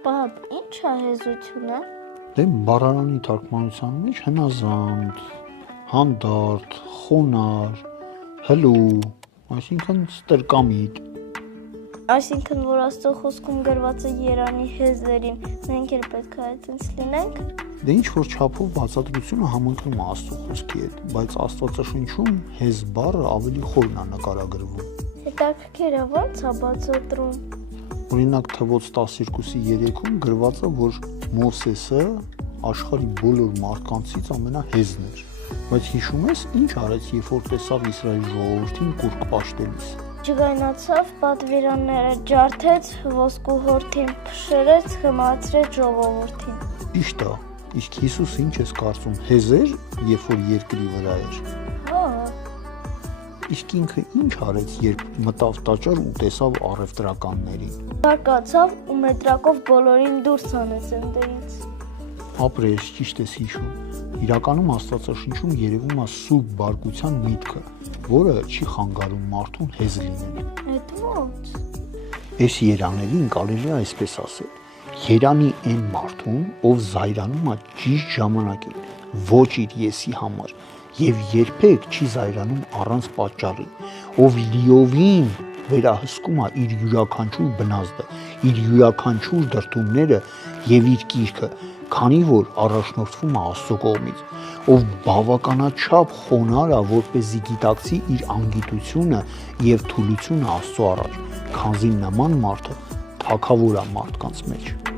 Պապ, ի՞նչ է հեզությունը։ Դե բառարանի թարգմանության մեջ հնազանդ, հանդարտ, խոնար, հլու, այսինքն ստրկամիտ։ Այսինքն, որ Աստծո խոսքում գրված է Երանի հեզերին, մենք էլ պետք է այդպես լինենք։ Դե ինչ որ չափով բացատրությունը համընկնում է Աստծո խոսքի հետ, բայց Աստվածաշնչում հեզ բառը ավելի խորն է նկարագրվում։ Հետաքրքիր է, ո՞նց է բացատրում։ Օրինակ Թվոց 12:3-ում գրված է, որ Մովսեսը աշխարհի բոլոր մարդկանցից ամենահեզն էր։ Բայց հիշում ես, ինչ արեց, երբ որ տեսավ Իսրայելի ժողովրդին կուրկ պաշտելիս։ Չգայնացավ, պատվիրանները ջարդեց, ոսկու հորթին փշրեց, խմացրեց ժողովրդին։ Ճիշտ է, իսկ Հիսուսը ինչ ես կարծում, հեզ էր, երբ որ երկրի վրա էր։ Հա, Իսկ ինքը ինչ արեց, երբ մտավ տաճար ու տեսավ առևտրականներին։ Զարկացավ ու մետրակով բոլորին դուրս հանեց ընդերից։ Ապրես, ճիշտ ես հիշում։ Իրականում Աստվածաշնչում երևում է սուրբ բարկության միտքը, որը չի խանգարում մարդուն հեզ լինել։ Այդ ո՞նց։ Այս երաներին կարելի է այսպես ասել. երանի այն մարդուն, ով զայրանում է ճիշտ ժամանակին, ոչ իր եսի համար, եւ երբեք չի զայրանում առանց պատճառի, ով լիովին վերահսկում է իր յուրաքանչյուր բնազդը, իր յուրաքանչյուր դրդումները եւ իր կիրքը, քանի որ առաջնորդվում է Աստծո կողմից, ով բավականաչափ խոնար է, որպեսզի գիտակցի իր անգիտությունը եւ թուլությունը Աստծո առաջ, քանզի նման մարդը թագավոր է մարդկանց մեջ։